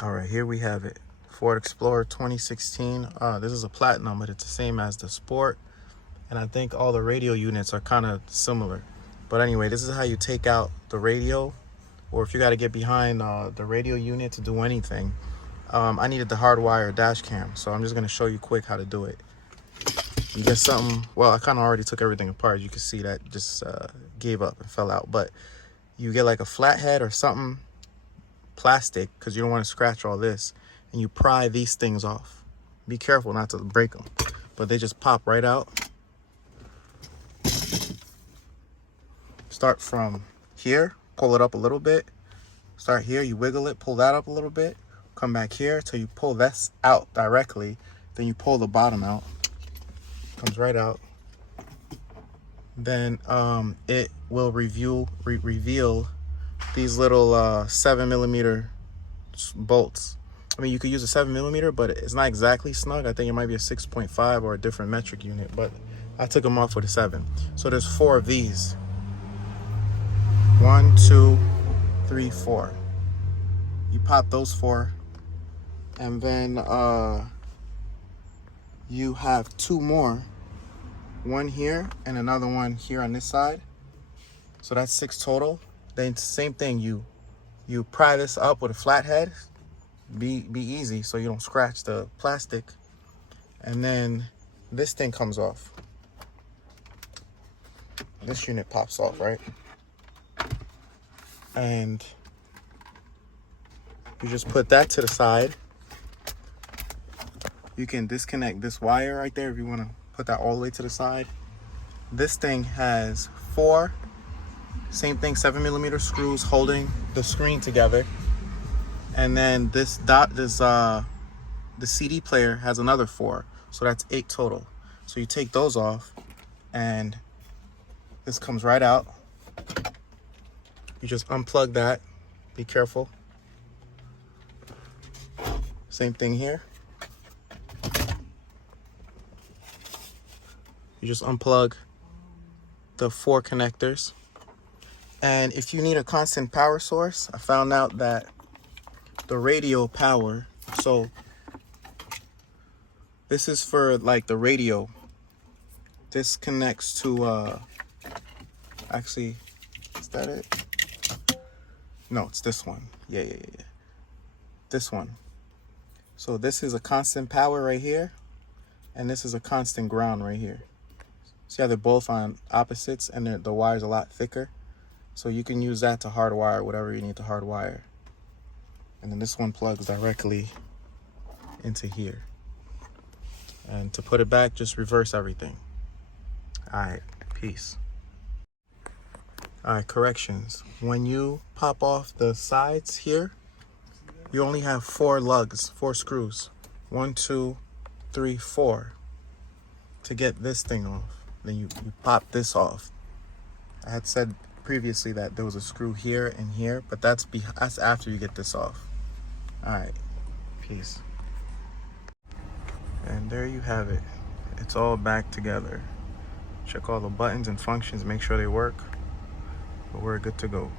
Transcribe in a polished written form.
All right, here we have it. Ford Explorer 2016. This is a Platinum, but it's the same as the Sport. And I think all the radio units are kind of similar. But anyway, this is how you take out the radio, or if you got to get behind the radio unit to do anything. I needed the hardwire dash cam, so I'm just going to show you quick how to do it. You get something, well, I kind of already took everything apart. You can see that just gave up and fell out. But you get like a flathead or something, plastic, because you don't want to scratch all this, and you pry these things off. Be careful not to break them, but they just pop right out. Start from here, pull it up a little bit. Start here, you wiggle it, pull that up a little bit. Come back here till you pull this out directly. Then you pull the bottom out. Comes right out. Then it will reveal these little 7mm bolts. I mean, you could use a 7mm, but it's not exactly snug. I think it might be a 6.5 or a different metric unit, but I took them off with a 7. So there's 4 of these. 1, 2, 3, 4. You pop those 4, and then you have 2 more. One here and another one here on this side. So that's 6 total. Then same thing, you pry this up with a flathead. Be easy so you don't scratch the plastic. And then this thing comes off. This unit pops off, right? And you just put that to the side. You can disconnect this wire right there if you want to put that all the way to the side. This thing has 4, same thing, 7mm screws holding the screen together. And then the CD player has another 4, so that's 8 total. So you take those off, and this comes right out. You just unplug that. Be careful. Same thing here. You just unplug the 4 connectors. And if you need a constant power source, I found out that the radio power, so this is for like the radio. This connects to, actually, is that it? No, it's this one. Yeah. This one. So this is a constant power right here, and this is a constant ground right here. See how they're both on opposites, and the wire's a lot thicker? So you can use that to hardwire whatever you need to hardwire. And then this one plugs directly into here. And to put it back, just reverse everything. All right, peace. All right, corrections. When you pop off the sides here, you only have 4 lugs, 4 screws. 1, 2, 3, 4 to get this thing off. Then you pop this off. I had said previously that there was a screw here and here, but that's after you get this off. All right, peace. And there you have it. It's all back together. Check all the buttons and functions, make sure they work. But we're good to go.